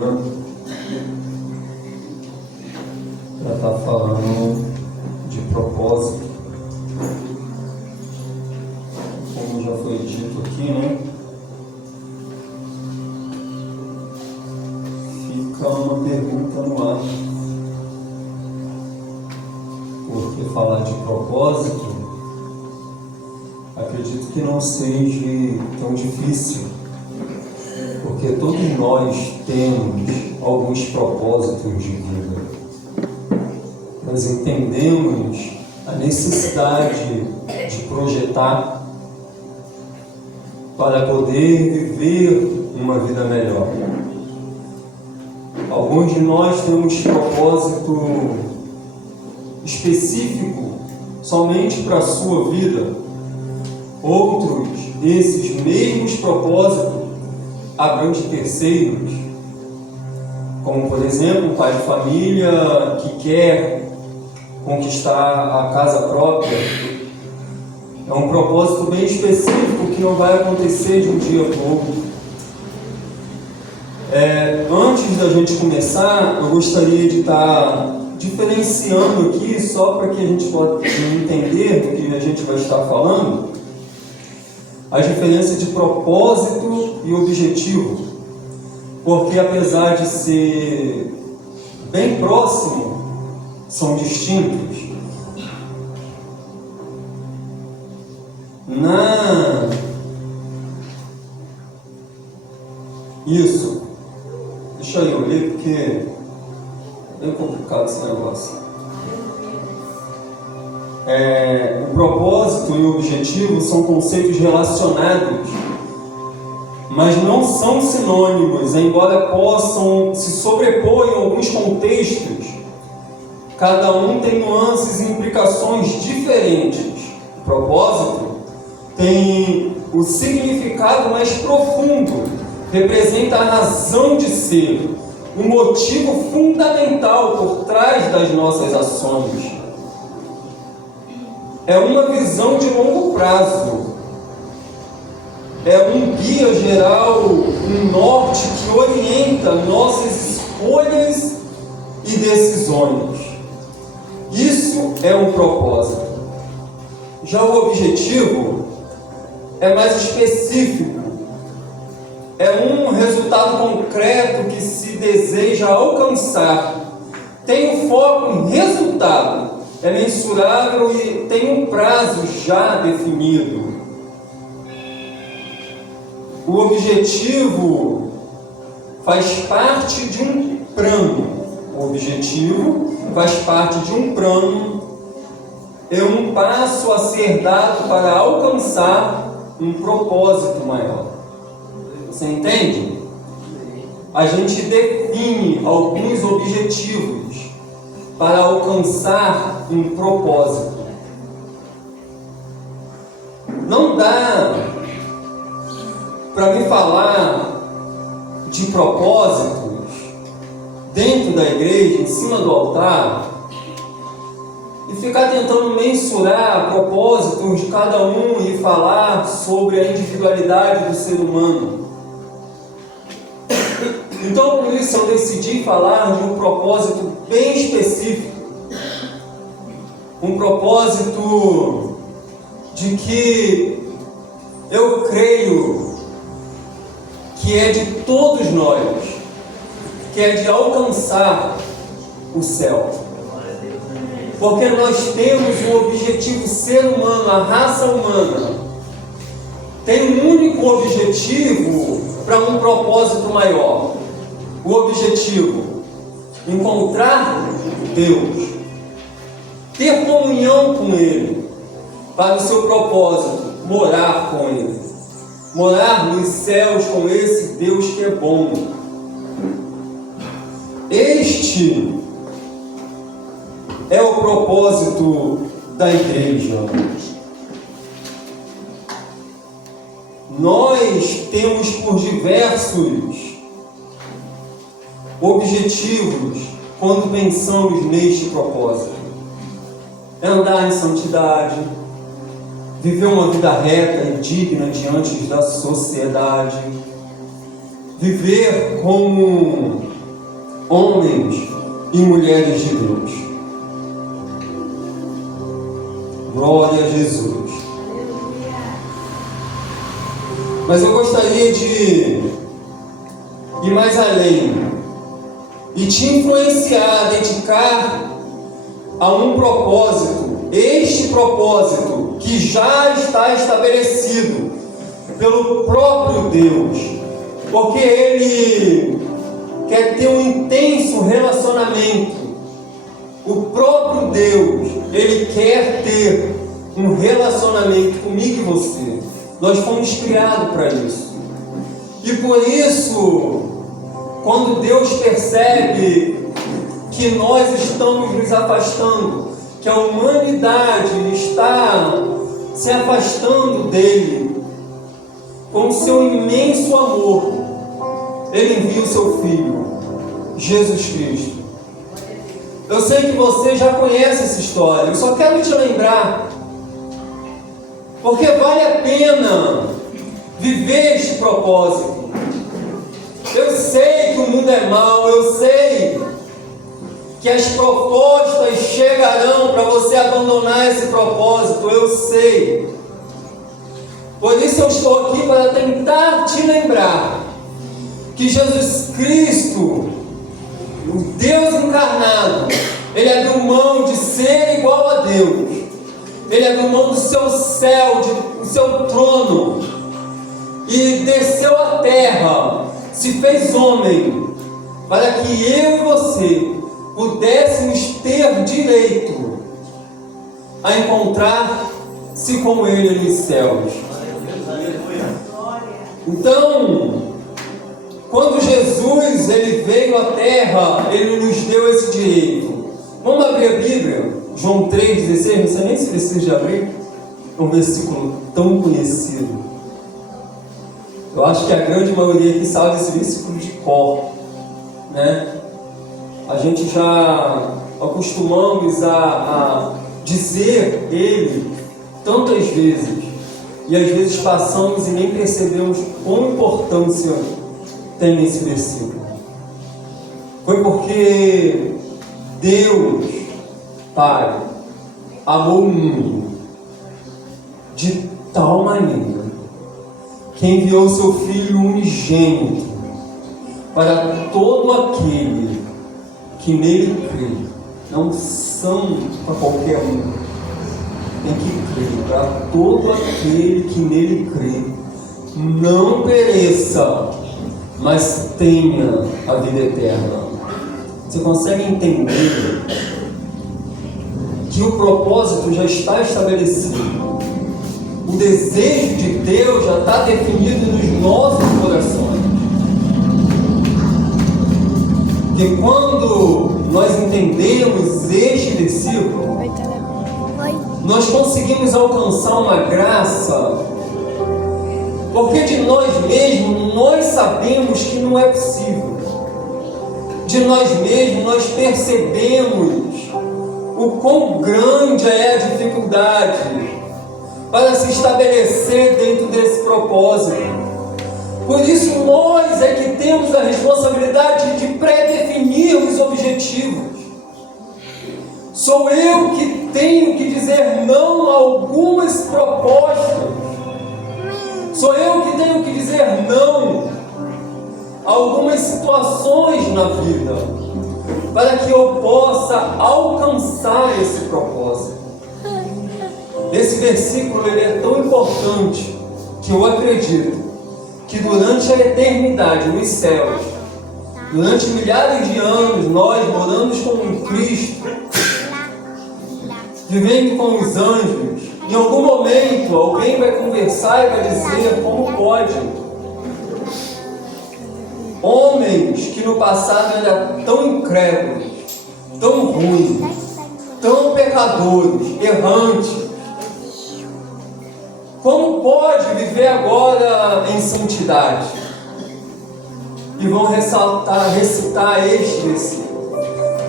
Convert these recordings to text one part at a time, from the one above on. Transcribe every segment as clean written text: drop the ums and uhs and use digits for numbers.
Ela está falando de propósito, como já foi dito aqui, né? Fica uma pergunta no ar. Porque falar de propósito, acredito que não seja tão difícil, porque todos nós temos alguns propósitos de vida. Nós entendemos a necessidade de projetar para poder viver uma vida melhor. Alguns de nós temos propósito específico somente para a sua vida. Outros, esses mesmos propósitos, abrangem terceiros, como por exemplo um pai de família que quer conquistar a casa própria. É um propósito bem específico que não vai acontecer de um dia para o outro. Antes da gente começar, eu gostaria de estar diferenciando aqui, só para que a gente possa entender do que a gente vai estar falando, a diferença de propósito e objetivo. Porque apesar de ser bem próximo, são distintos. Isso. Deixa eu ler, porque é bem complicado esse negócio. O propósito e o objetivo são conceitos relacionados, mas não são sinônimos, embora possam se sobrepor em alguns contextos. Cada um tem nuances e implicações diferentes. O propósito tem o significado mais profundo, representa a razão de ser, um motivo fundamental por trás das nossas ações. É uma visão de longo prazo, é um guia geral, um norte que orienta nossas escolhas e decisões. Isso é um propósito. Já o objetivo é mais específico, é um resultado concreto que se deseja alcançar. Tem um foco em resultado, é mensurável e tem um prazo já definido. O objetivo faz parte de um plano. O objetivo faz parte de um plano, é um passo a ser dado para alcançar um propósito maior. Você entende? A gente define alguns objetivos para alcançar um propósito. Não dá para me falar de propósitos dentro da igreja, em cima do altar, e ficar tentando mensurar propósitos de cada um e falar sobre a individualidade do ser humano. Então, por isso, eu decidi falar de um propósito bem específico. Um propósito de que eu creio que é de todos nós, que é de alcançar o céu. Porque nós temos um objetivo, ser humano, a raça humana tem um único objetivo para um propósito maior. O objetivo: encontrar Deus, ter comunhão com Ele, para o seu propósito, morar com Ele, morar nos céus com esse Deus que é bom. Este é o propósito da igreja. Nós temos por diversos objetivos quando pensamos neste propósito. É andar em santidade, viver uma vida reta e digna diante da sociedade, viver como homens e mulheres de Deus. Glória a Jesus. Mas eu gostaria de ir mais além e te influenciar a dedicar a um propósito, este propósito que já está estabelecido pelo próprio Deus, porque Ele quer ter um intenso relacionamento. O próprio Deus, Ele quer ter um relacionamento comigo e você. Nós fomos criados para isso. E por isso, quando Deus percebe que nós estamos nos afastando, que a humanidade está se afastando dele, com o seu imenso amor, Ele envia o seu Filho, Jesus Cristo. Eu sei que você já conhece essa história, eu só quero te lembrar, porque vale a pena viver este propósito. Eu sei que o mundo é mau, eu sei que as propostas chegarão para você abandonar esse propósito, eu sei. Por isso eu estou aqui para tentar te lembrar que Jesus Cristo, o Deus encarnado, Ele abriu mão de ser igual a Deus. Ele abriu mão do seu céu, do seu trono, e desceu à terra, se fez homem, para que eu e você pudéssemos ter direito a encontrar-se com Ele nos céus. Então, quando Jesus ele veio à terra, Ele nos deu esse direito. Vamos abrir a Bíblia, João 3,16, não sei nem se precisa de abrir, é um versículo tão conhecido. Eu acho que a grande maioria aqui sabe esse versículo de cor, né? A gente já acostumamos a dizer ele tantas vezes, e às vezes passamos e nem percebemos quão importância tem esse versículo. Foi porque Deus, Pai, amou o mundo de tal maneira que enviou o seu Filho unigênito para todo aquele que nele crê. Não são para qualquer um, tem que crer, para todo aquele que nele crê, não pereça, mas tenha a vida eterna. Você consegue entender que o propósito já está estabelecido? O desejo de Deus já está definido nos nossos corações. Que quando nós entendemos este versículo, nós conseguimos alcançar uma graça, porque de nós mesmos nós sabemos que não é possível. De nós mesmos nós percebemos o quão grande é a dificuldade para se estabelecer dentro desse propósito. Por isso nós é que temos a responsabilidade de pré-definir os objetivos. Sou eu que tenho que dizer não a algumas propostas. Sou eu que tenho que dizer não a algumas situações na vida, para que eu possa alcançar esse propósito. Esse versículo ele é tão importante que eu acredito que durante a eternidade nos céus, durante milhares de anos, nós moramos com Cristo, vivendo com os anjos, em algum momento alguém vai conversar e vai dizer como pode homens que no passado eram tão incrédulos, tão ruins, tão pecadores, errantes, como pode viver agora em santidade? E vão recitar este versículo.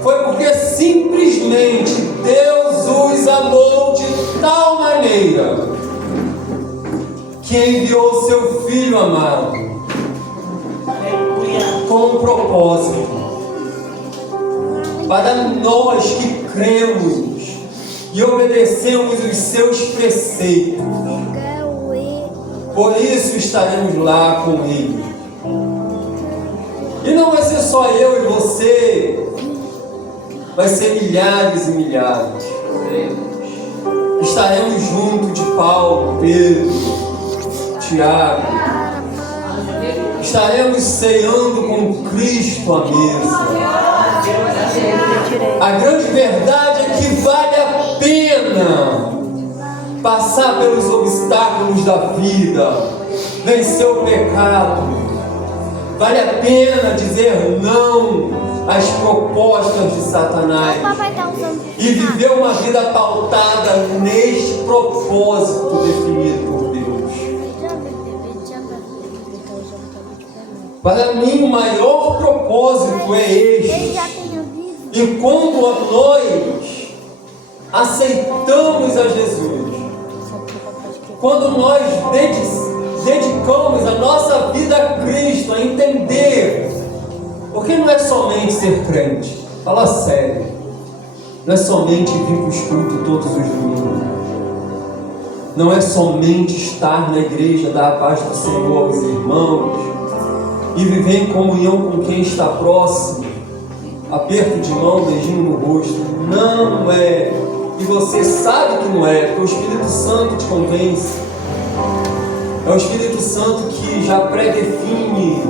Foi porque simplesmente Deus os amou de tal maneira que enviou o seu Filho amado com um propósito. Para nós que cremos e obedecemos os seus preceitos, por isso estaremos lá com Ele. E não vai ser só eu e você, vai ser milhares e milhares. Estaremos junto de Paulo, Pedro, Tiago. Estaremos ceando com Cristo à mesa. A grande verdade é que vale a pena passar pelos obstáculos da vida, vencer o pecado. Vale a pena dizer não às propostas de Satanás e viver uma vida pautada neste propósito definido por Deus. Para mim, o maior propósito é este. E quando nós aceitamos a Jesus, quando nós dedicamos a nossa vida a Cristo, a entender, porque não é somente ser crente, fala sério, não é somente vir para os cultos todos os domingos, não é somente estar na igreja, dar a paz do Senhor aos irmãos e viver em comunhão com quem está próximo, aperto de mão, beijinho no rosto. Não é. E você sabe que não é, porque o Espírito Santo te convence. É o Espírito Santo que já predefine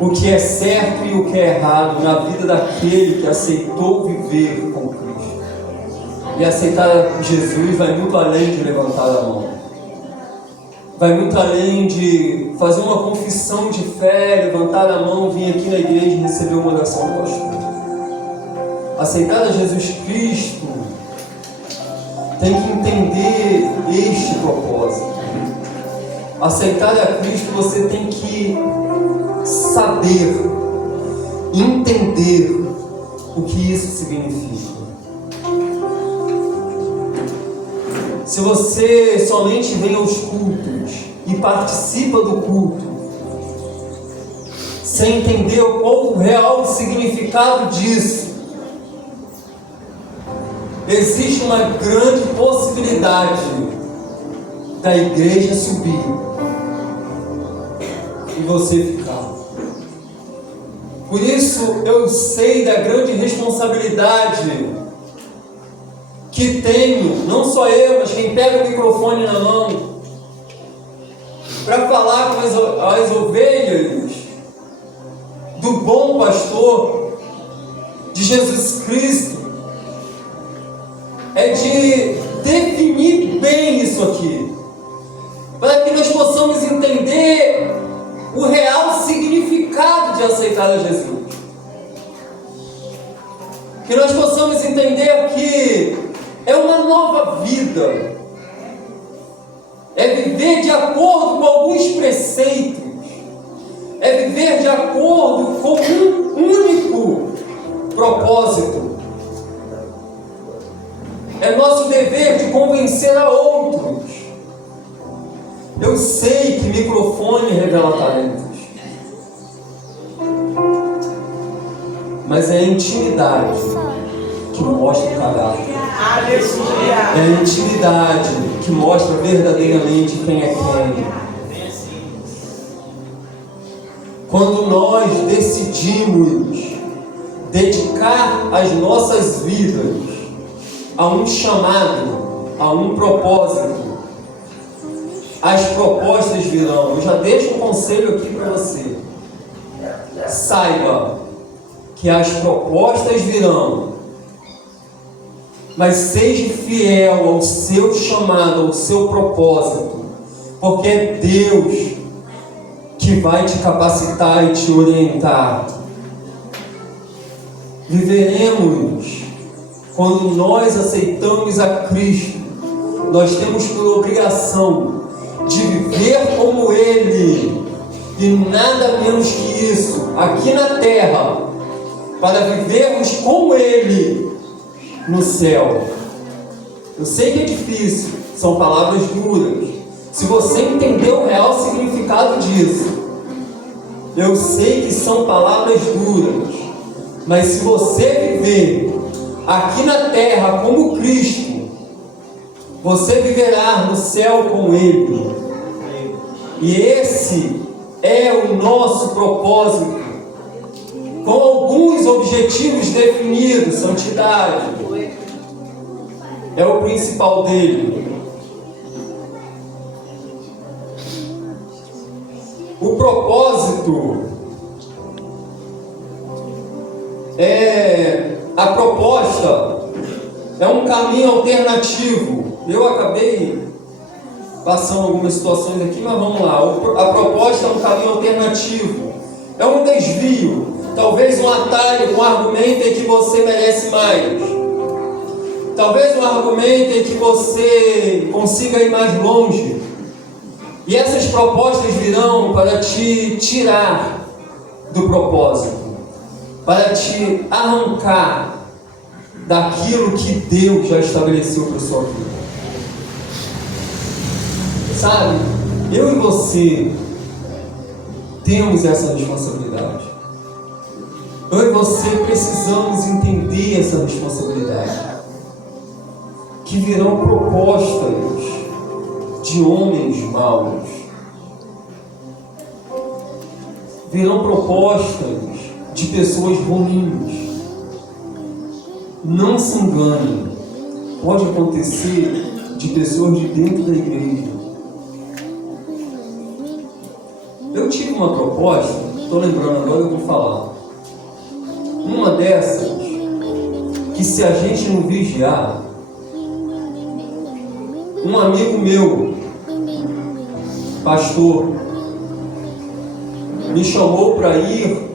o que é certo e o que é errado na vida daquele que aceitou viver com Cristo. E aceitar Jesus vai muito além de levantar a mão. Vai muito além de fazer uma confissão de fé, levantar a mão, vir aqui na igreja e receber uma oração do pastor. Aceitar a Jesus Cristo tem que entender este propósito. Aceitar a Cristo, você tem que saber, entender o que isso significa. Se você somente vem aos cultos e participa do culto, sem entender qual o real significado disso, existe uma grande possibilidade da igreja subir e você ficar. Por isso eu sei da grande responsabilidade que tenho, não só eu, mas quem pega o microfone na mão, para falar com as ovelhas do bom pastor, de Jesus Cristo, é de definir bem isso aqui, para que nós possamos entender o real significado de aceitar a Jesus. Que nós possamos entender que é uma nova vida, é viver de acordo com alguns preceitos, é viver de acordo com um único propósito. É nosso dever de convencer a outros. Eu sei que microfone revela talentos, mas é a intimidade que mostra o caráter. É a intimidade que mostra verdadeiramente quem é quem. Quando nós decidimos dedicar as nossas vidas a um chamado, a um propósito, as propostas virão. Eu já deixo um conselho aqui para você. Saiba que as propostas virão, mas seja fiel ao seu chamado, ao seu propósito, porque é Deus que vai te capacitar e te orientar. Viveremos quando nós aceitamos a Cristo. Nós temos por obrigação de viver como Ele, e nada menos que isso, aqui na terra, para vivermos como Ele no céu. Eu sei que é difícil, são palavras duras. Se você entender o real significado disso, Eu sei que são palavras duras, mas se você viver aqui na terra como Cristo, você viverá no céu com Ele. E esse é o nosso propósito, com alguns objetivos definidos. Santidade é o principal dele. O propósito a proposta é um caminho alternativo. Eu acabei passando algumas situações aqui, mas vamos lá. A proposta é um caminho alternativo, é um desvio, talvez um atalho, um argumento em que você merece mais, talvez um argumento em que você consiga ir mais longe. E essas propostas virão para te tirar do propósito, para te arrancar daquilo que Deus já estabeleceu para a sua vida. Sabe, eu e você temos essa responsabilidade. Eu e você precisamos entender essa responsabilidade. Que virão propostas de homens maus. Virão propostas de pessoas ruins. Não se engane. Pode acontecer de pessoas de dentro da igreja. Eu tive uma proposta, estou lembrando agora, eu vou falar. Uma dessas, que se a gente não vigiar, um amigo meu, pastor, me chamou para ir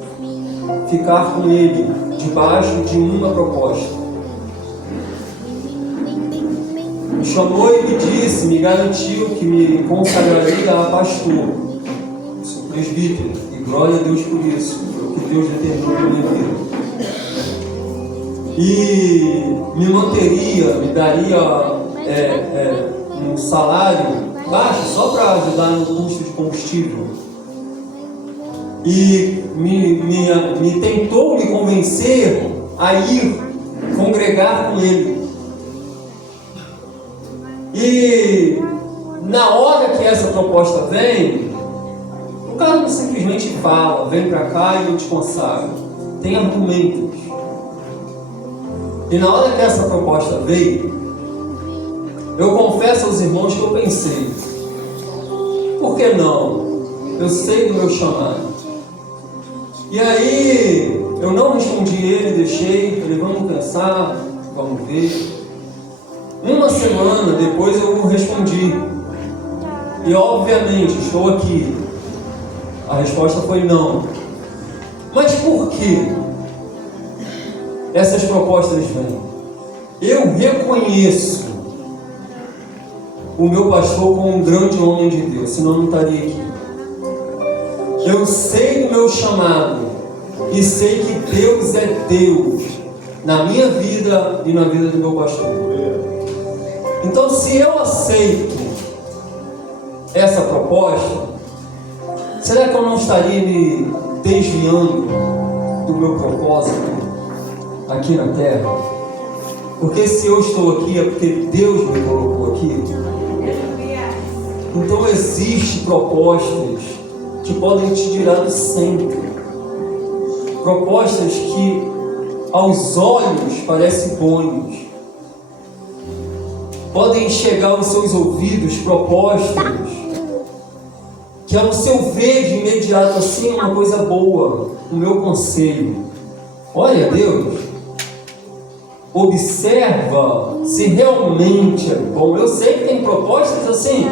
ficar com ele, debaixo de uma proposta. Me chamou e me disse, me garantiu que me consagraria a pastor, presbítero, e glória a Deus por isso, pelo que Deus determinou para a minha vida. E me manteria, me daria um salário baixo, só para ajudar no custo de combustível. E me tentou me convencer a ir congregar com ele. E na hora que essa proposta vem, o cara não simplesmente fala, vem para cá e eu te consagro. Tem argumentos. E na hora que essa proposta veio, eu confesso aos irmãos que eu pensei, por que não? Eu sei do meu chamado. E aí, eu não respondi ele, deixei, falei, vamos pensar, vamos ver. Uma semana depois eu respondi. E obviamente, estou aqui. A resposta foi não. Mas por que essas propostas vêm? Eu reconheço o meu pastor como um grande homem de Deus, senão eu não estaria aqui. Eu sei do meu chamado e sei que Deus é Deus na minha vida e na vida do meu pastor. Então, se eu aceito essa proposta, será que eu não estaria me desviando do meu propósito aqui na terra? Porque se eu estou aqui é porque Deus me colocou aqui. Então existem propostas que podem te tirar do centro. Propostas que aos olhos parecem bons. Podem chegar aos seus ouvidos propostas que ao seu ver de imediato assim é uma coisa boa. O meu conselho, olha Deus, observa se realmente é bom. Eu sei que tem propostas assim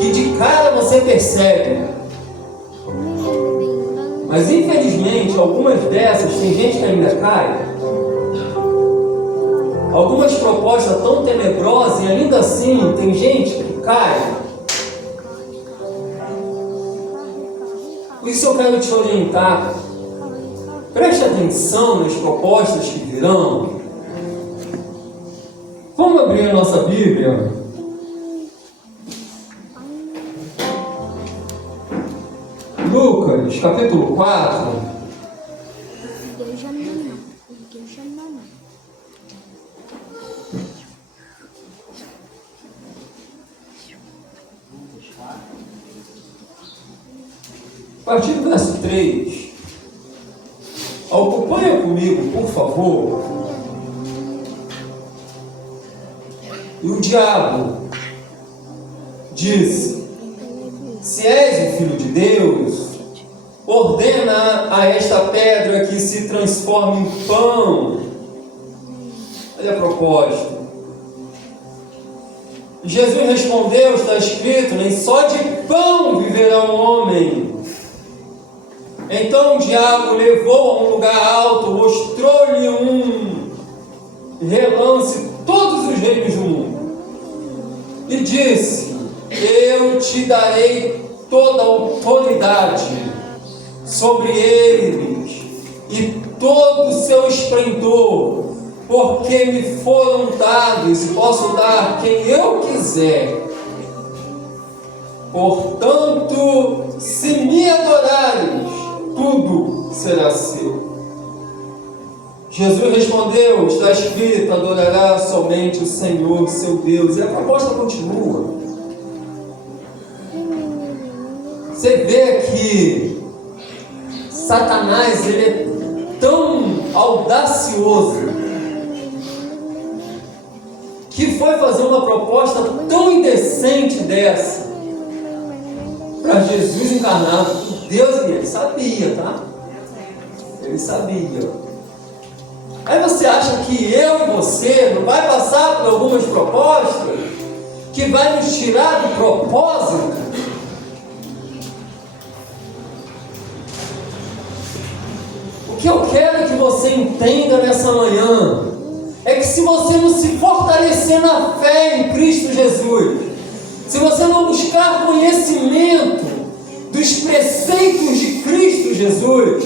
que de cara você percebe, mas infelizmente algumas dessas tem gente que ainda cai. Algumas propostas tão tenebrosas e ainda assim tem gente que cai. Por isso eu quero te orientar. Preste atenção nas propostas que virão. Vamos abrir a nossa Bíblia. Lucas, capítulo 4. A partir do verso 3, acompanha comigo, por favor. E o diabo disse: se és o Filho de Deus, ordena a esta pedra que se transforme em pão. Olha a proposta. Jesus respondeu: está escrito, nem só de pão viverá o homem. Então o diabo levou a um lugar alto, mostrou-lhe um relance todos os reinos do mundo, e disse: eu te darei toda a autoridade sobre eles e todo o seu esplendor, porque me foram dados e posso dar quem eu quiser. Portanto, se me adorares, tudo será seu. Jesus respondeu: está escrito, adorará somente o Senhor, seu Deus. E a proposta continua. Você vê que Satanás, ele é tão audacioso que foi fazer uma proposta tão indecente dessa para Jesus encarnado. Deus, ele sabia, tá? Ele sabia. Aí você acha que eu e você não vai passar por algumas propostas que vai nos tirar do propósito? O que eu quero que você entenda nessa manhã é que se você não se fortalecer na fé em Cristo Jesus, se você não buscar conhecimento dos preceitos de Cristo Jesus,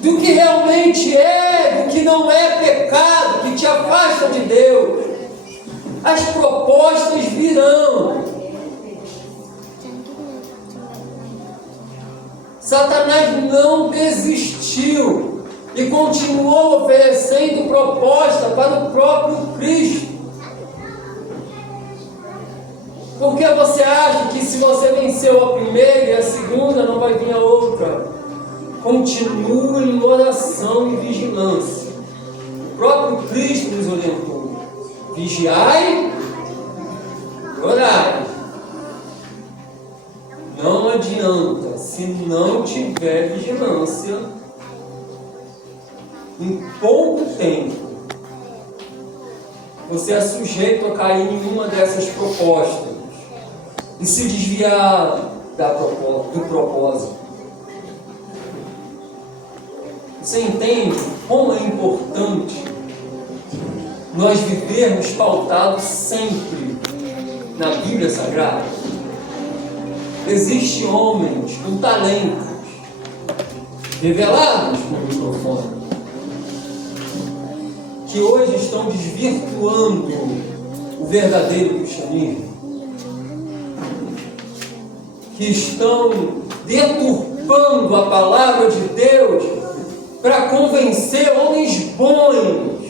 do que realmente é, do que não é pecado, que te afasta de Deus, as propostas virão. Satanás não desistiu e continuou oferecendo proposta para o próprio Cristo. Porque você acha que se você venceu a primeira e a segunda, não vai vir a outra? Continue em oração e vigilância. O próprio Cristo nos orientou: vigiai e orai. Não adianta, se não tiver vigilância, em pouco tempo você é sujeito a cair em uma dessas propostas e se desviar do propósito. Você entende como é importante nós vivermos pautados sempre na Bíblia Sagrada? Existem homens com talentos revelados no microfone que hoje estão desvirtuando o verdadeiro cristianismo, que estão deturpando a palavra de Deus para convencer homens bons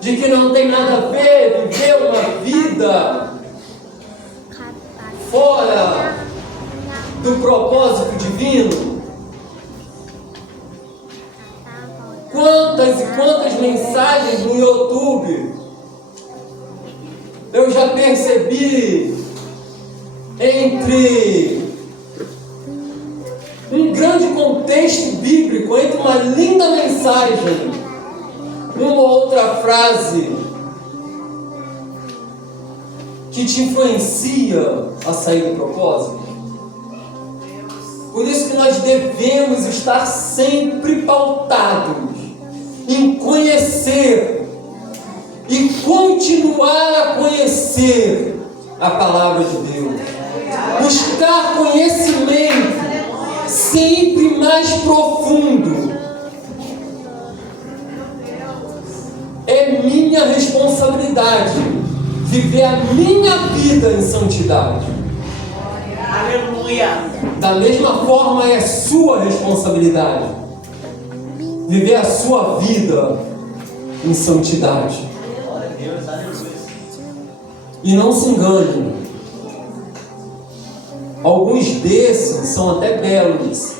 de que não tem nada a ver viver uma vida fora do propósito divino. Quantas e quantas mensagens no YouTube eu já percebi entre um grande contexto bíblico, entre uma linda mensagem, uma outra frase que te influencia a sair do propósito. Por isso que nós devemos estar sempre pautados em conhecer e continuar a conhecer a palavra de Deus. Buscar conhecimento sempre mais profundo. É minha responsabilidade viver a minha vida em santidade. Aleluia. Da mesma forma é sua responsabilidade viver a sua vida em santidade. E não se engane, alguns desses são até belos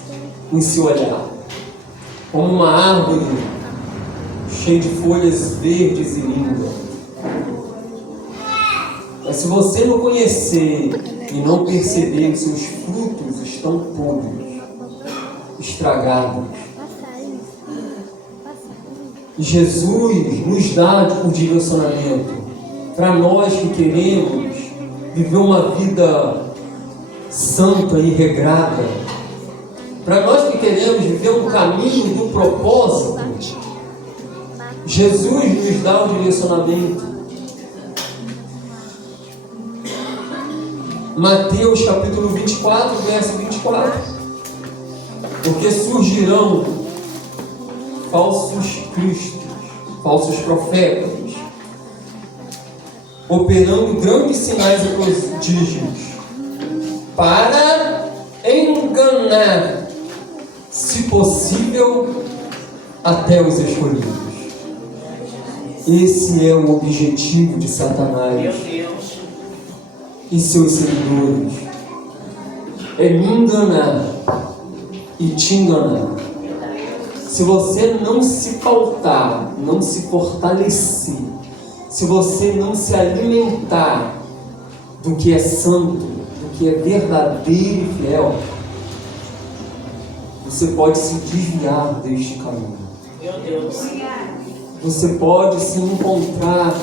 em se olhar, como uma árvore cheia de folhas verdes e lindas. Mas se você não conhecer e não perceber que seus frutos estão podres, estragados, e Jesus nos dá o direcionamento para nós que queremos viver uma vida santa e regrada, para nós que queremos viver um caminho do propósito. Jesus nos dá o direcionamento. Mateus capítulo 24, verso 24. Porque surgirão falsos cristos, falsos profetas, operando grandes sinais e prodígios, para enganar, se possível, até os escolhidos. Esse é o objetivo de Satanás e seus seguidores. É me enganar e te enganar. Se você não se pautar, não se fortalecer, se você não se alimentar do que é santo, do que é verdadeiro e fiel, você pode se desviar deste caminho. Meu Deus. Você pode se encontrar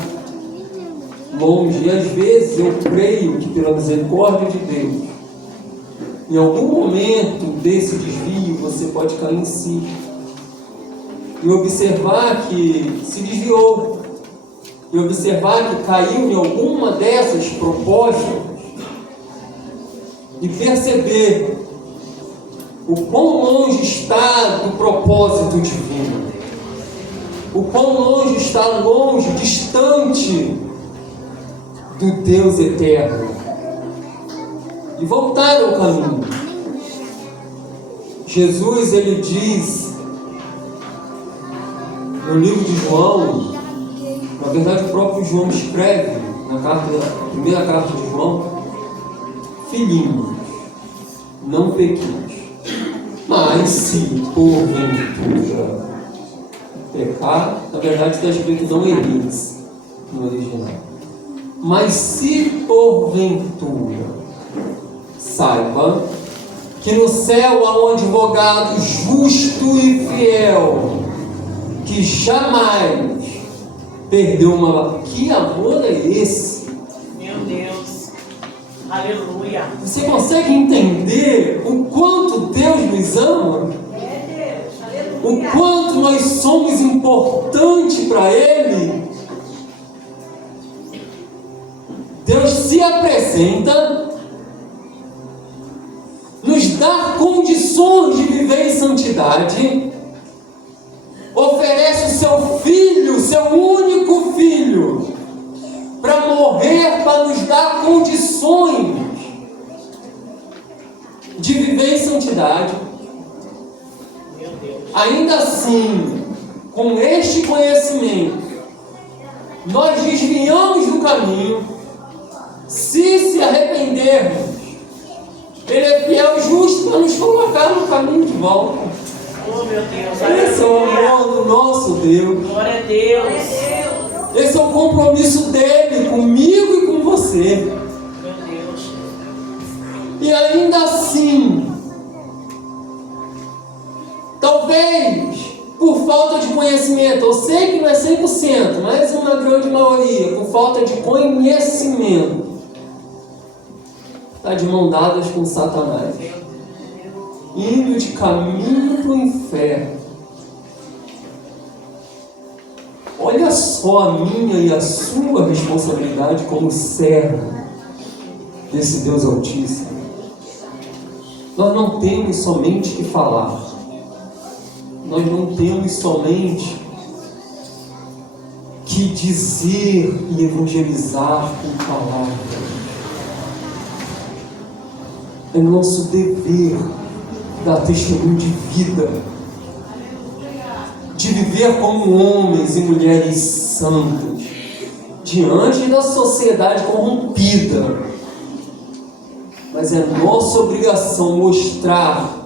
longe. E às vezes eu creio que pela misericórdia de Deus, em algum momento desse desvio, você pode cair em si e observar que se desviou, e observar que caiu em alguma dessas propostas, e perceber o quão longe está do propósito divino, o quão longe está, longe, distante do Deus eterno, e voltar ao caminho. Jesus, ele diz no livro de João, na verdade o próprio João escreve na primeira carta de João: filhinhos, não pequeis, mas se porventura pecar, na verdade está escrito não erreis no original, mas se porventura, saiba que no céu há um advogado justo e fiel, que jamais perdeu uma... Que amor é esse? Meu Deus, aleluia. Você consegue entender o quanto Deus nos ama? É Deus, aleluia. O quanto nós somos importantes para Ele? Deus se apresenta, nos dá condições de viver em santidade, oferece o seu filho, seu único filho, para morrer, para nos dar condições de viver em santidade. Ainda assim, com este conhecimento, nós desviamos do caminho. Se arrependermos, Ele é fiel e justo para nos colocar no caminho de volta. Oh, meu Deus, esse é o amor do nosso Deus. Glória a Deus. Esse é o compromisso dele comigo e com você. Meu Deus. E ainda assim, talvez por falta de conhecimento, eu sei que não é 100%, mas uma grande maioria, por falta de conhecimento, está de mão dadas com Satanás, indo de caminho para o inferno. Olha só a minha e a sua responsabilidade como servo desse Deus Altíssimo. Nós não temos somente que falar, nós não temos somente que dizer e evangelizar com palavras. É nosso dever dar testemunho de vida, de viver como homens e mulheres santos, diante da sociedade corrompida. Mas é nossa obrigação mostrar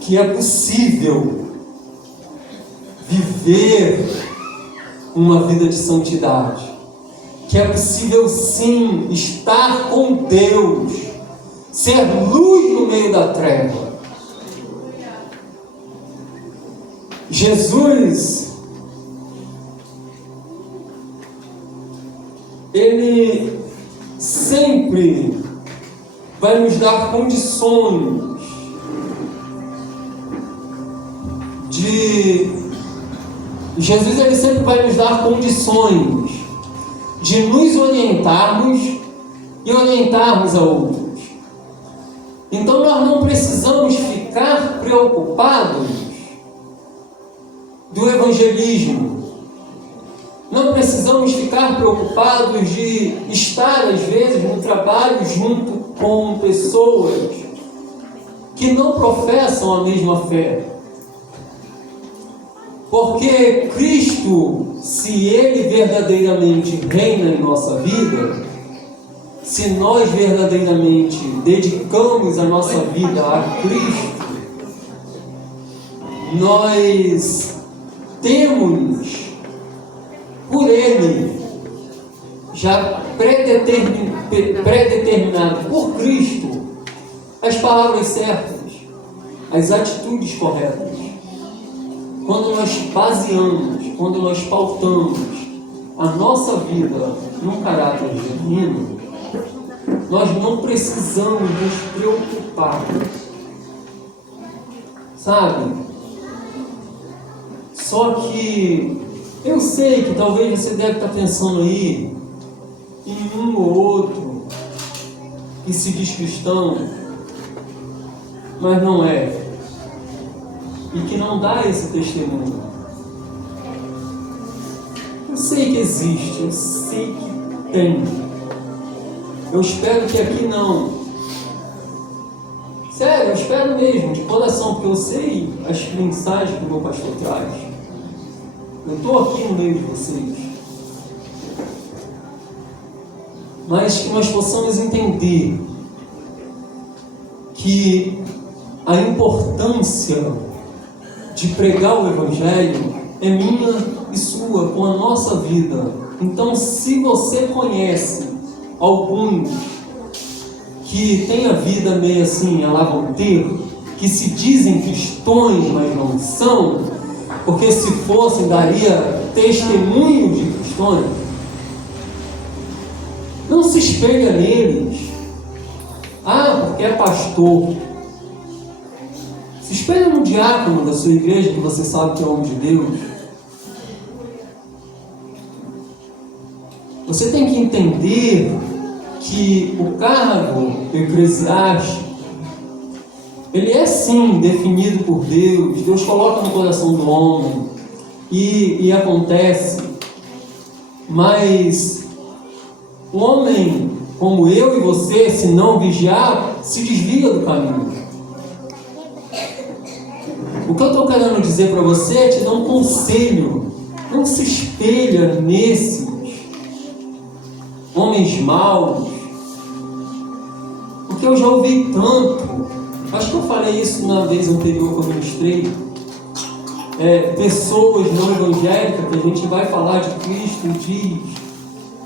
que é possível viver uma vida de santidade, que é possível sim estar com Deus, ser luz no meio da treva. Jesus, Ele sempre vai nos dar condições Jesus, ele sempre vai nos dar condições de nos orientarmos e orientarmos a outros. Então nós não precisamos ficar preocupados do evangelismo. Não precisamos ficar preocupados de estar, às vezes, no trabalho junto com pessoas que não professam a mesma fé. Porque Cristo, se Ele verdadeiramente reina em nossa vida, se nós verdadeiramente dedicamos a nossa vida a Cristo, nós temos por Ele, já predeterminado por Cristo, as palavras certas, as atitudes corretas. Quando nós baseamos, quando nós pautamos a nossa vida num caráter divino, nós não precisamos nos preocupar, sabe? Só que eu sei que talvez você deve estar pensando aí em um ou outro que se diz cristão, mas não é, e que não dá esse testemunho. Eu sei que existe, eu sei que tem. Eu espero que aqui não. Sério, eu espero mesmo, de coração, porque eu sei as mensagens que o meu pastor traz. Eu estou aqui no meio de vocês. Mas que nós possamos entender que a importância de pregar o Evangelho é minha e sua, com a nossa vida. Então, se você conhece alguns que têm a vida meio assim, a lá vão ter, que se dizem cristãos, mas não são, porque se fossem, daria testemunho de cristãos, não se espelha neles. Ah, porque é pastor. Se espelha no diácono da sua igreja, que você sabe que é homem de Deus. Você tem que entender que o cargo eclesiástico, ele é sim definido por Deus. Deus coloca no coração do homem e acontece. Mas o homem, como eu e você, se não vigiar, se desvia do caminho. O que eu estou querendo dizer para você é te dar um conselho. Não se espelha nesses homens maus, porque eu já ouvi tanto. Acho que eu falei isso na vez anterior que eu ministrei. Pessoas não evangélicas, que a gente vai falar de Cristo e diz: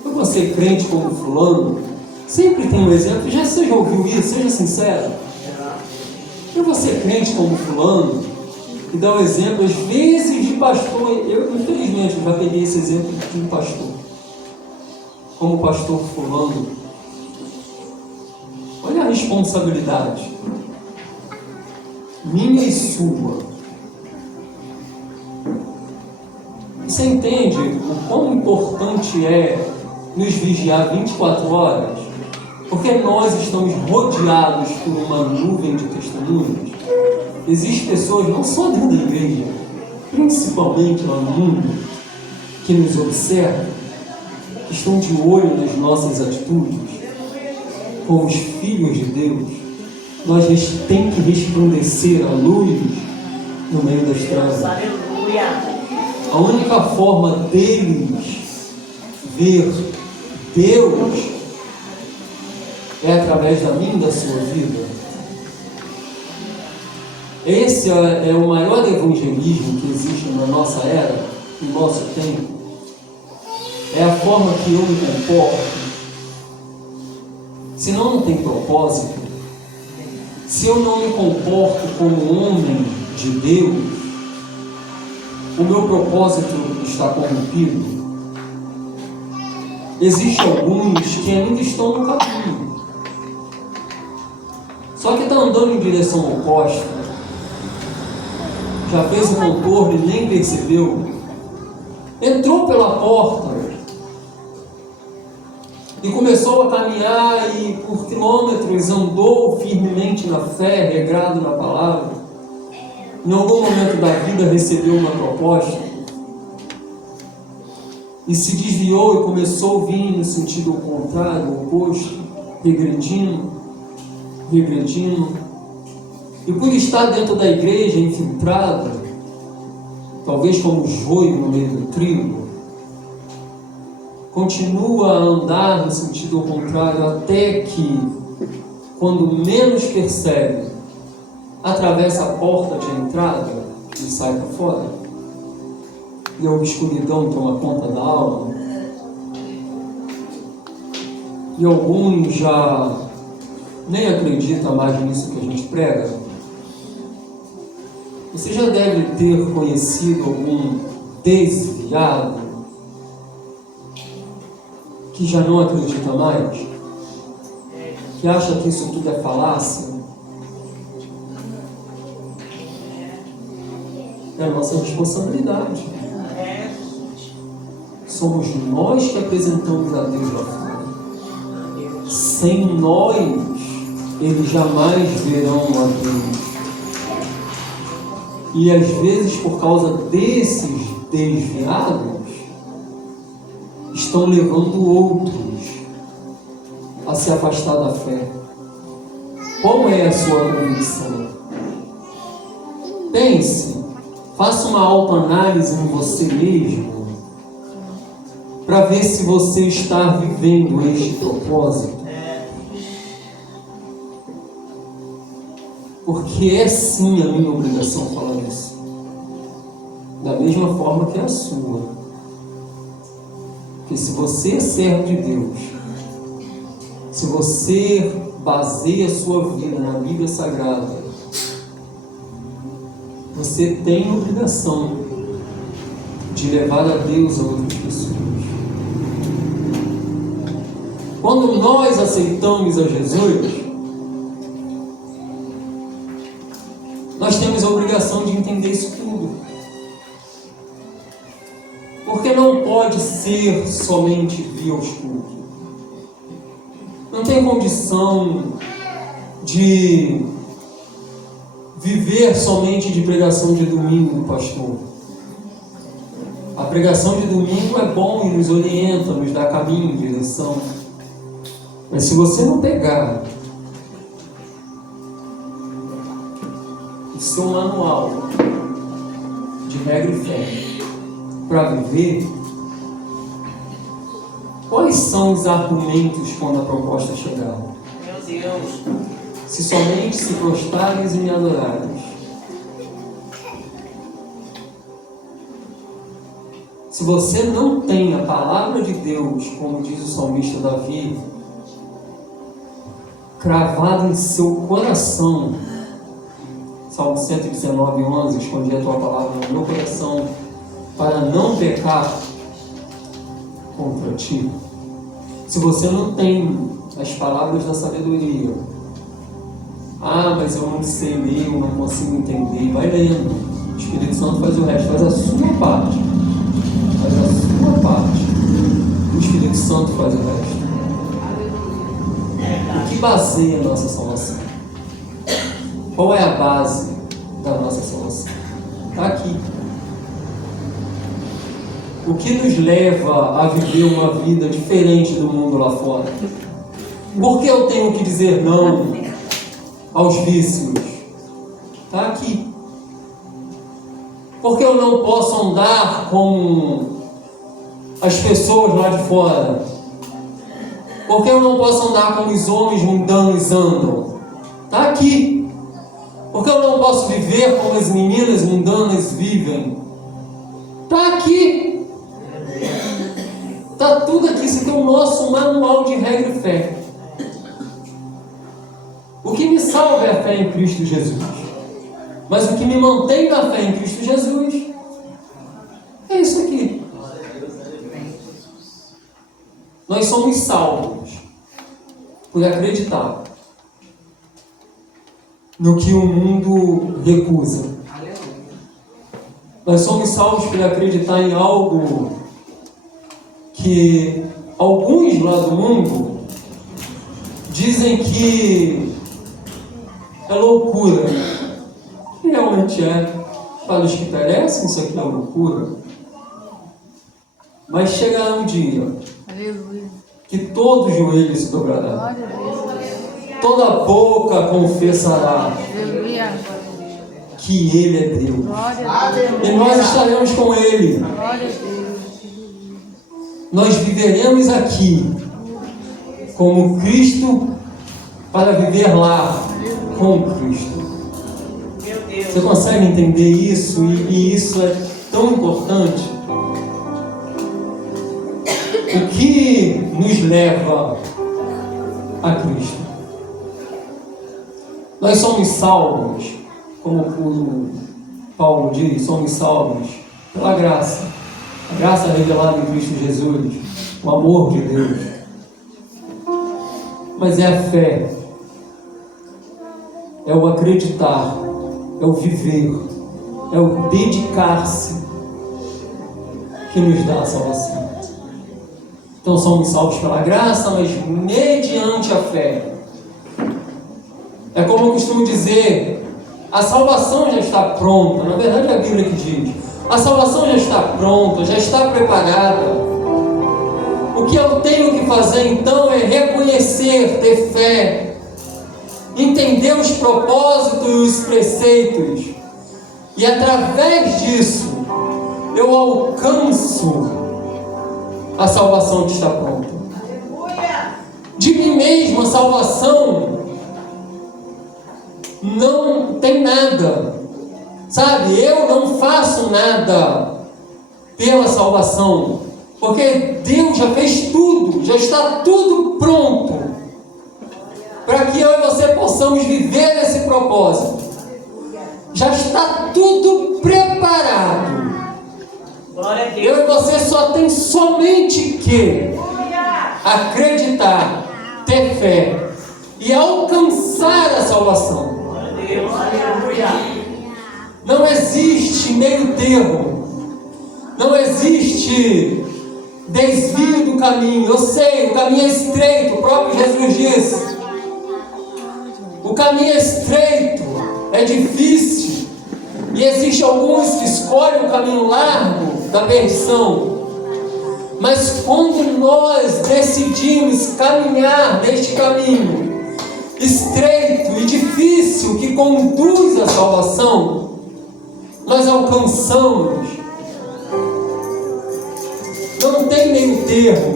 eu vou ser crente como fulano. Sempre tem um exemplo. Você já ouviu isso? Seja sincero. Eu vou ser crente como fulano. E dá um exemplo, às vezes, de pastor. Eu, infelizmente, já peguei esse exemplo de um pastor. Como pastor fulano. Olha a responsabilidade. Minha e sua. Você entende o quão importante é nos vigiar 24 horas? Porque nós estamos rodeados por uma nuvem de testemunhos. Existem pessoas, não só dentro da igreja, principalmente lá no mundo, que nos observam, que estão de olho nas nossas atitudes. como os filhos de Deus, nós temos que resplandecer a luz no meio das trevas. Aleluia. A única forma deles ver Deus é através da minha e da sua vida. Esse é o maior evangelismo que existe na nossa era, no nosso tempo. É a forma que eu me comporto. Senão não tem propósito. Se eu não me comporto como homem de Deus, o meu propósito está corrompido. Existem alguns que ainda estão no caminho, só que está andando em direção oposta, já fez o contorno e nem percebeu, entrou pela porta e começou a caminhar e por quilômetros andou firmemente na fé, regrado na palavra. Em algum momento da vida recebeu uma proposta e se desviou e começou a vir no sentido contrário, oposto, regredindo. E por estar dentro da igreja infiltrado, talvez como joio no meio do trigo, continua a andar no sentido contrário até que, quando menos percebe, atravessa a porta de entrada e sai para fora. E a obscuridão toma conta da alma. E alguns já nem acreditam mais nisso que a gente prega. Você já deve ter conhecido algum desviado que já não acredita mais, que acha que isso tudo é falácia. É a nossa responsabilidade. Somos nós que apresentamos a Deus lá fora. Sem nós, eles jamais verão a Deus. E às vezes, por causa desses desviados, estão levando outros a se afastar da fé. Qual é a sua convicção? Pense, faça uma autoanálise em você mesmo, para ver se você está vivendo este propósito. Porque é sim a minha obrigação falar isso, da mesma forma que é a sua. Porque se você é servo de Deus, se você baseia a sua vida na Bíblia Sagrada, você tem a obrigação de levar a Deus a outras pessoas. Quando nós aceitamos a Jesus, nós temos a obrigação de entender isso tudo. Porque não pode ser somente vir aos cultos. Não tem condição de viver somente de pregação de domingo do pastor. A pregação de domingo é bom e nos orienta, nos dá caminho, direção. Mas se você não pegar o seu manual de regra e fé para viver, quais são os argumentos quando a proposta chegar? Meu Deus. Se somente se prostrares e me adorares. Se você não tem a palavra de Deus, como diz o salmista Davi, cravada em seu coração, Salmo 119:11, escondi a tua palavra no meu coração para não pecar contra ti. Se você não tem as palavras da sabedoria, mas eu não sei ler, eu não consigo entender, vai lendo. O Espírito Santo faz o resto, faz a sua parte. Faz a sua parte. O Espírito Santo faz o resto. O que baseia a nossa salvação? Qual é a base da nossa salvação? Está aqui. O que nos leva a viver uma vida diferente do mundo lá fora? Por que eu tenho que dizer não aos vícios? Está aqui. Por que eu não posso andar como as pessoas lá de fora? Por que eu não posso andar como os homens mundanos andam? Está aqui. Por que eu não posso viver como as meninas mundanas vivem? Está aqui. Está tudo aqui. Isso aqui é o nosso manual de regra e fé. O que me salva é a fé em Cristo Jesus. Mas o que me mantém na fé em Cristo Jesus é isso aqui. Nós somos salvos por acreditar no que o mundo recusa. Nós somos salvos por acreditar em algo que alguns lá do mundo dizem que é loucura. E realmente é. Para os que perecem, isso aqui é loucura. Mas chegará um dia que todo joelho se dobrará, toda boca confessará que Ele é Deus, e nós estaremos com Ele. Nós viveremos aqui como Cristo para viver lá com Cristo. Você consegue entender isso? E isso é tão importante. O que nos leva a Cristo? Nós somos salvos, como o Paulo diz, somos salvos pela graça. A graça revelada em Cristo Jesus, o amor de Deus. Mas é a fé, é o acreditar, é o viver, é o dedicar-se que nos dá a salvação. Então somos salvos pela graça, mas mediante a fé. É como eu costumo dizer, a salvação já está pronta. Na verdade é a Bíblia que diz. A salvação já está pronta, já está preparada. O que eu tenho que fazer então é reconhecer, ter fé, entender os propósitos e os preceitos. E através disso, eu alcanço a salvação que está pronta. De mim mesmo, a salvação não tem nada. Sabe, eu não faço nada pela salvação, porque Deus já fez tudo, já está tudo pronto para que eu e você possamos viver esse propósito. Já está tudo preparado. Eu e você só tem somente que acreditar, ter fé e alcançar a salvação. Não existe meio termo, não existe desvio do caminho. Eu sei, o caminho é estreito, o próprio Jesus disse. O caminho é estreito, é difícil, e existem alguns que escolhem o caminho largo da perdição. Mas quando nós decidimos caminhar neste caminho estreito e difícil que conduz à salvação, nós alcançamos. Não tem meio termo,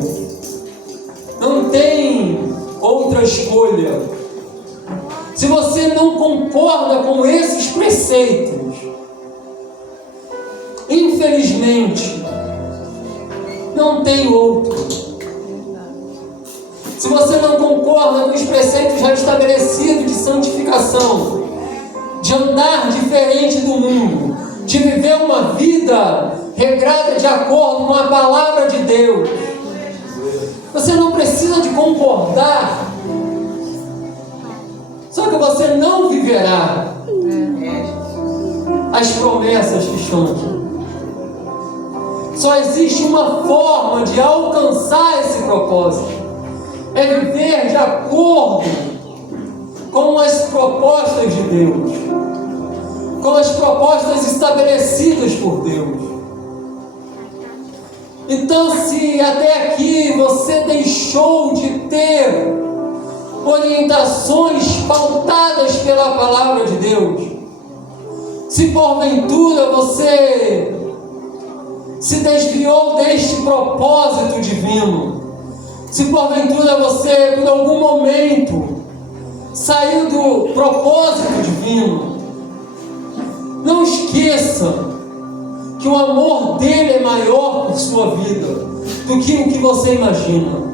não tem outra escolha. Se você não concorda com esses preceitos, infelizmente, não tem outro. Se você não concorda com os preceitos já estabelecidos de santificação, de andar diferente do mundo, de viver uma vida regrada de acordo com a palavra de Deus, você não precisa de concordar. Só que você não viverá as promessas que estão aqui. Só existe uma forma de alcançar esse propósito. É viver de acordo com as propostas de Deus, com as propostas estabelecidas por Deus. Então, se até aqui você deixou de ter orientações pautadas pela palavra de Deus. Se porventura você se desviou deste propósito divino, se porventura você por algum momento saiu do propósito divino, não esqueça que o amor dele é maior por sua vida do que o que você imagina.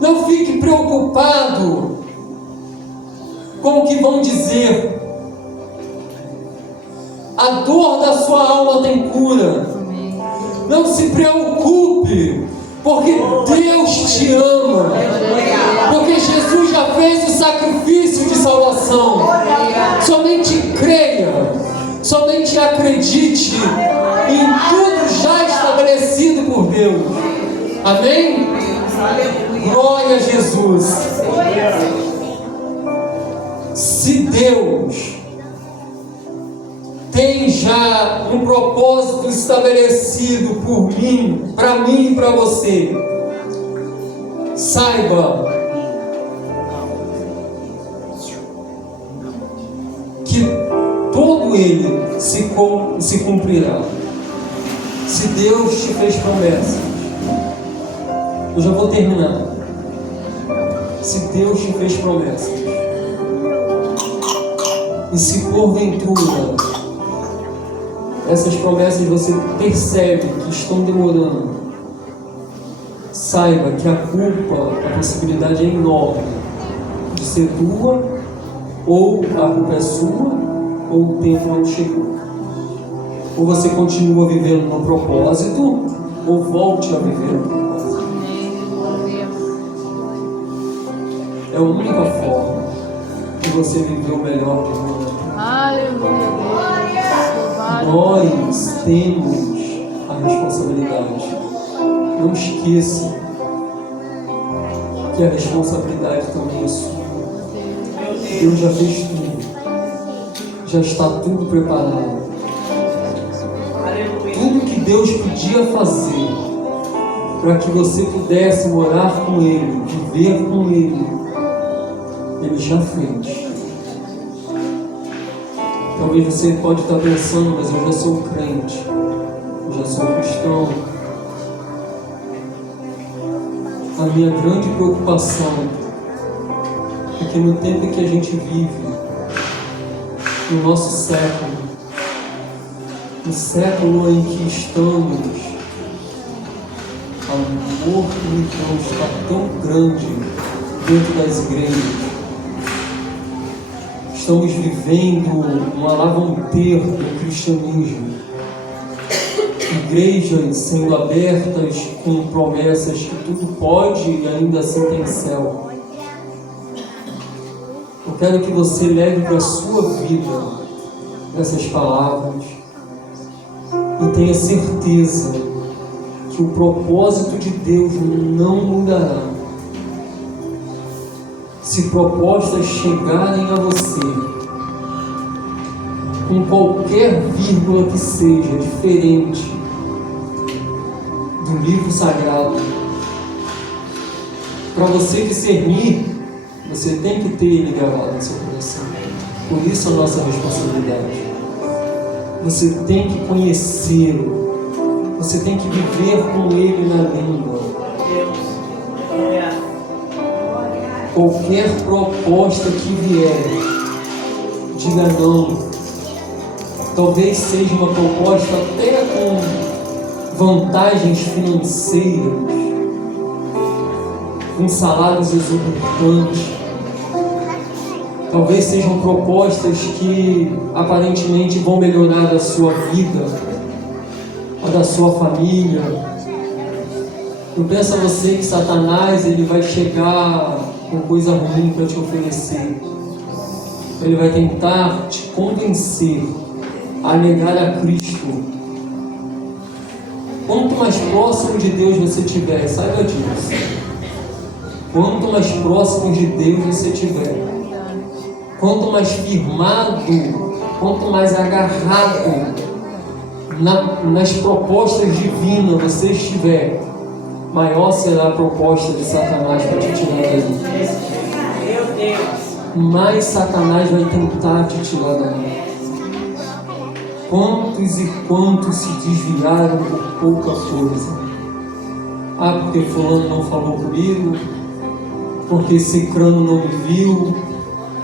Não fique preocupado com o que vão dizer. A dor da sua alma tem cura. Não se preocupe, porque Deus te ama. Porque Jesus já fez o sacrifício de salvação. Somente creia, somente acredite em tudo já estabelecido por Deus. Amém? Glória a Jesus. Se Deus tem já um propósito estabelecido por mim, para mim e para você, saiba que todo ele se cumprirá. Se Deus te fez promessas, eu já vou terminar. Se Deus te fez promessas, e se porventura essas promessas você percebe que estão demorando, saiba que a culpa, a possibilidade é enorme de ser tua, ou a culpa é sua, ou o tempo não chegou. Ou você continua vivendo no propósito, ou volte a viver no propósito. É a única forma de você viver o melhor de Deus. Nós temos a responsabilidade. Não esqueça que a responsabilidade também é sua. Deus já fez tudo. Já está tudo preparado. Tudo que Deus podia fazer para que você pudesse morar com Ele, viver com Ele, Ele já fez. Talvez você pode estar pensando, mas eu já sou crente, eu já sou cristão. A minha grande preocupação é que no tempo que a gente vive, no nosso século, no século em que estamos, a morte está tão grande dentro das igrejas. Estamos vivendo um alavanteiro do cristianismo. Igrejas sendo abertas com promessas que tudo pode e ainda assim tem céu. Eu quero que você leve para a sua vida essas palavras e tenha certeza que o propósito de Deus não mudará. Se propostas chegarem a você com qualquer vírgula que seja diferente do livro sagrado, para você discernir, você tem que ter ele gravado no seu coração. Por isso a nossa responsabilidade. Você tem que conhecê-lo, você tem que viver com ele na língua. Qualquer proposta que vier, diga não. Talvez seja uma proposta até com vantagens financeiras, com salários exorbitantes. Talvez sejam propostas que aparentemente vão melhorar a sua vida, a da sua família. Não pensa você que Satanás ele vai chegar com coisa ruim para te oferecer. Ele vai tentar te convencer a negar a Cristo. Quanto mais próximo de Deus você estiver, saiba disso. Quanto mais próximo de Deus você estiver, quanto mais firmado, quanto mais agarrado nas propostas divinas você estiver, maior será a proposta de Satanás para te tirar dali. Meu Deus. Mais Satanás vai tentar te tirar dali. Quantos e quantos se desviaram por pouca coisa? Ah, porque fulano não falou comigo, porque cicrano não me viu,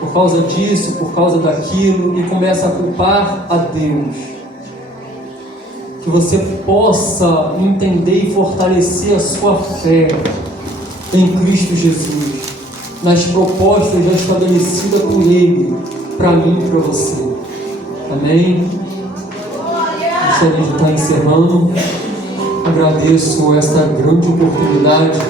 por causa disso, por causa daquilo, e começa a culpar a Deus. Que você possa entender e fortalecer a sua fé em Cristo Jesus, nas propostas já estabelecidas por Ele, para mim e para você. Amém? Gostaria de estar encerrando. Agradeço esta grande oportunidade